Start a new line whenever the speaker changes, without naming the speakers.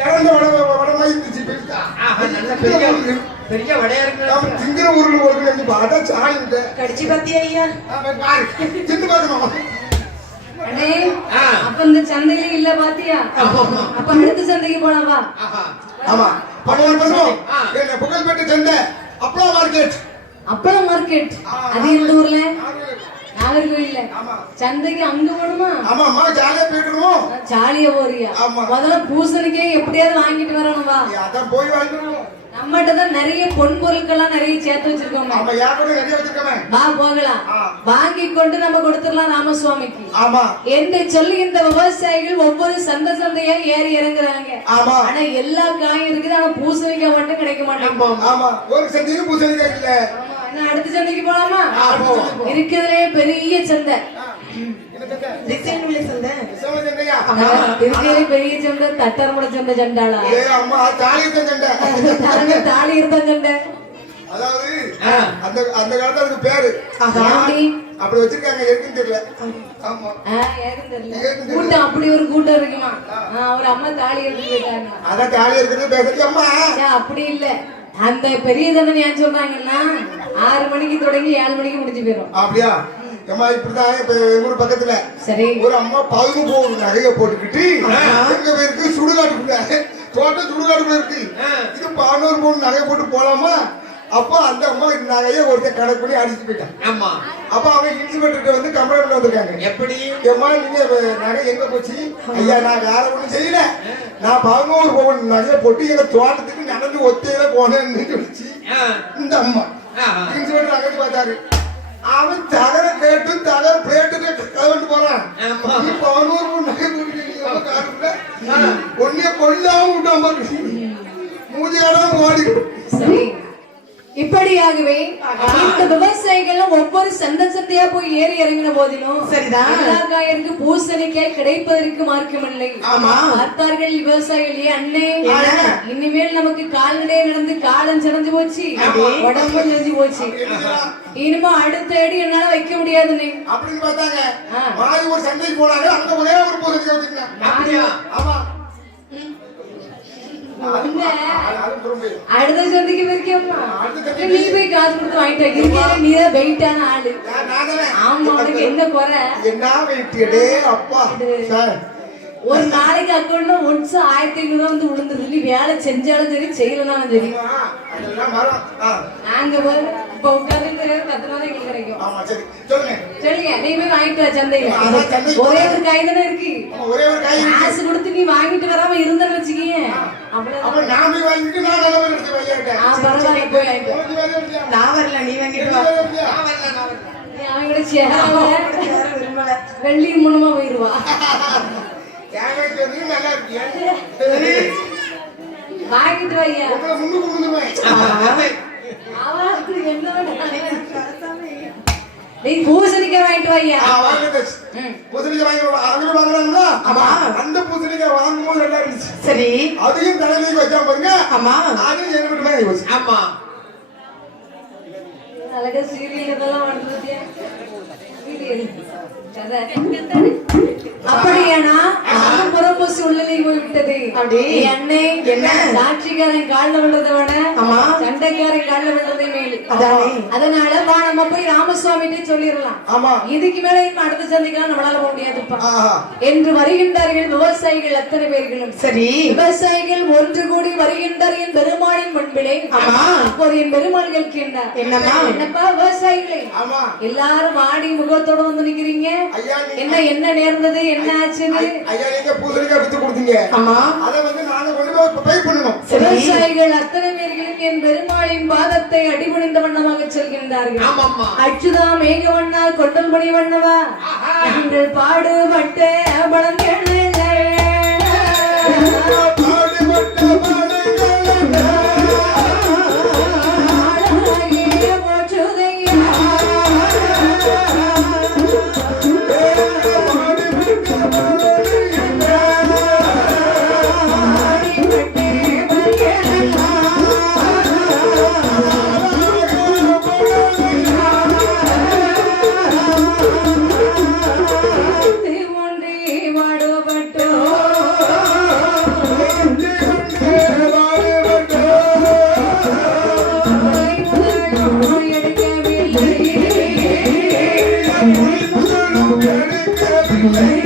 இறந்த வட இருந்துச்சு பெருசா.
நல்ல பெரிய வடையா இருக்கு
திங்கிற ஊர்ல ஒரு இருந்து பார்த்தா சாலிட்டு
கடிச்சு பாத்தியா ஐயா?
பாரு. தின்னு பார்க்கணும்
அண்ணே
ஆ.
அப்ப இந்த சந்தையில இல்ல பாத்தியா. அப்ப அடுத்த சந்தைக்கு போலாம் வா.
ஆமா. பணம் பண்ணுவோம் புகழ்பெற்ற சந்தை அப்பளா மார்க்கெட்
அப்பளம் மார்க்கெட் அது எந்த ஊர்ல? நாகர்கோயில்ல சந்தைக்கு அங்க போகணுமா
ஆமா அம்மா ஜாலியா போயிட்டுருவோம்.
ஜாலியா போறியா. முதல்ல பூசணிக்கே எப்படியாவது வாங்கிட்டு வரணும் வா.
அதான் போய் வாங்கிடுவோம்.
நம்மகிட்ட தான் நிறைய பொன் பொருட்கள்லாம் நிறைய சேர்த்து வச்சிருக்கோம். வா போகலாம். வாங்கி கொண்டு நம்ம கொடுத்துடலாம் ராமசுவாமிக்கு. என்று சொல்லி இந்த விவசாயிகள் ஒவ்வொரு சந்தை சந்தையா ஏறி இறங்குறாங்க. ஆனா எல்லா காயும் இருக்குது ஆனா பூசணிக்காய் மட்டும் கிடைக்க
ஆமா. ஒரு சந்தையும் பூசணிக்காய் இல்ல.
அடுத்த சந்தைக்கு போலாமா. இருக்கிறதுலே பெரிய சந்தை. இருக்கிறதுலே பெரிய சந்தை தட்டரமுட சந்தை சண்டாளா? தாலி இருந்தா சந்தை.
அதாவது. அந்த அந்த காலத்துல அதுக்கு பேரு. அப்படி வச்சிருக்காங்க தெரியல.
கூட்டம் அப்படி ஒரு கூட்டம் இருக்குமா? ஒரு அம்மா தாலி எடுத்து போயிட்டாங்க.
அதான் தாலி இருக்கிறது பேசுறது. அம்மா.
ஏன் அப்படி இல்ல. அந்த பெரிய தண்டனை ஏன் சொல்றாங்கன்னா ஆறு மணிக்கு தொடங்கி ஏழு மணிக்கு முடிஞ்சு போயிடும்
அப்படியா அம்மா இப்படிதான் இப்ப எங்க ஊர் பக்கத்துல
சரி.
ஒரு அம்மா பதினு போகுது நகைய போட்டுக்கிட்டு எங்க பேருக்கு சுடுகாட்டுக்குள்ள தோட்டம் சுடுகாட்டுக்குள்ள இருக்கு. இது பதினோரு பவுன் நகை போட்டு போலாமா? அப்போ அந்த அம்மா நகைய ஒருத்தன் கணக்கு பண்ணி அடிச்சு போயிட்டான்.
ஆமா.
அப்ப அவங்க இன்ஸ்பெக்டர் வந்து கம்ப்ளைண்ட் வந்திருக்காங்க.
எப்படி?
ஏம்மா நீங்க நகை எங்க போச்சு? ஐயா நான் வேற ஒண்ணும் செய்யல. நான் பதினோரு பவுன் நகைய போட்டு எங்க தோட்டத்துக்கு நடந்து ஒத்தையில போனேன்னு சொல்லிச்சு. இந்த அம்மா. இன்ஸ்பெக்டர் அகத்து பார்த்தாரு அவன் தகர கேட்டு தகர பிளேட்டு கலந்து போறான். பதினோரு பவுன் நகை ஒன்னே கொல்லாம விட்டான் பாரு. மூஞ்சியாடாம ஓடி.
சரி. இப்படியாகவே இந்த விவசாயிகள் ஒவ்வொரு சந்தை சந்தையா போய் ஏறி இறங்கின போதிலும்
சரிதான்.
எல்லா காயிற்கு பூசணிக்காய் கிடைப்பதற்கு மார்க்கமில்லை
ஆமா.
பார்த்தார்கள் விவசாயிகளே அண்ணே? இனிமேல் நமக்கு கால்நடை நடந்து காலம் சிறஞ்சு போச்சு. உடம்பு செஞ்சு போச்சு. இனிமே அடுத்த அடி என்னால வைக்க முடியாதுண்ணே.
அப்படின்னு பார்த்தாங்க. ஒரு சந்தைக்கு போனாங்க அங்க ஒரே ஒரு பூசணிக்காய் வச்சுக்கலாம். ஆமா.
அடுத்த சந்தைக்கு
சந்தைக்கு-
நீ போய் காசு கொடுத்து வாங்கிட்டு வா. இருக்கிற நீ தான் வெயிட்டான ஆளு.
நான் நானே
ஆமா உனக்கு என்ன குறை?
என்ன வெயிட்டே அப்பா.
ஒரு நாளைக்கு அக்கௌண்ட்ல ஒன்ஸ் ஆயிரத்தி ஐநூறு ரூபா வந்து விழுந்தது நீ வேலை செஞ்சாலும் சரி செய்யலனாலும் சரி. நாங்க இப்ப உட்கார்ந்து கத்துனாதான் எங்களுக்கு கிடைக்கும்.
ஆமா சரி. சொல்லுங்க.
சொல்லுங்க நீ போய் வாங்கிட்டு வா சந்தையில. ஒரே ஒரு காய் தானே இருக்கு.
ஆமா, ஒரே ஒரு காய் இருக்கு.
காசு கொடுத்து நீ வாங்கிட்டு வராம இருந்தன்னு வச்சுக்கீங்க
நான்
வரல நீ வாங்கிட்டு வா.
வெள்ளி மூலமா போயிருவா. வாங்கிட்டு வையா நீ பூசணிக்காய் வாங்கிட்டு வையா.
பூசணிக்காய் வாங்கி அங்கே வாங்குறாங்களா?
ஆமா.
அந்த பூசணிக்காய் வாங்கும்போது நல்லா இருந்துச்சு
சரி
அதையும் தலைமைக்கு வச்சா பாருங்க
ஆமா
என்ன போச்சு
ஆமா
அழகா சீரியல் இதெல்லாம் வந்துருச்சு சீரியல் கதை. அப்படியானா நம்ம புறப்போசி உள்ளே போய் அண்ணே
என்ன?
சாட்சிக்காரன் கால்ல விழுறதை விட
ஆமா.
சண்டைக்காரன் கால்ல விழுறதே மேலு
அதானே.
அதனால வா நம்ம போய் ராமசுவாமிட்டே சொல்லிடலாம்.
ஆமா.
இதுக்கு மேல இன்னும் அடுத்த சந்தைக்கெல்லாம் நம்மளால போக முடியாதுப்பா. என்று வருகின்றார்கள் விவசாயிகள் அத்தனை பேர்களும்.
சரி.
விவசாயிகள் ஒன்று கூடி வருகின்றார் என் பெருமாளின் முன்பிலே.
ஆமா.
அப்போது என் பெருமாள் கேட்கின்றார்? என்னப்பா விவசாயிகளே?
ஆமா.
எல்லாரும் வாடி முகத்தோட வந்து நிக்கிறீங்க. என்ன என்ன நேர்ந்தது? என்ன ஆச்சுன்னு?
ஐயா நீங்க பூசணிக்காய் வித்து கொடுத்தீங்க.
ஆமா.
அதை வந்து நாங்க கொண்டு போய்
விவசாயிகள் அத்தனை பேர்களும் என் பெருமாளின் பாதத்தை அடிபணிந்த வண்ணமாக செல்கின்றார்கள். அச்சுதா மேகவண்ணா கொண்டல் மணி வண்ணவா? நீங்கள் பாடுபட்ட பழங்கள்
பாடுபட்ட
করে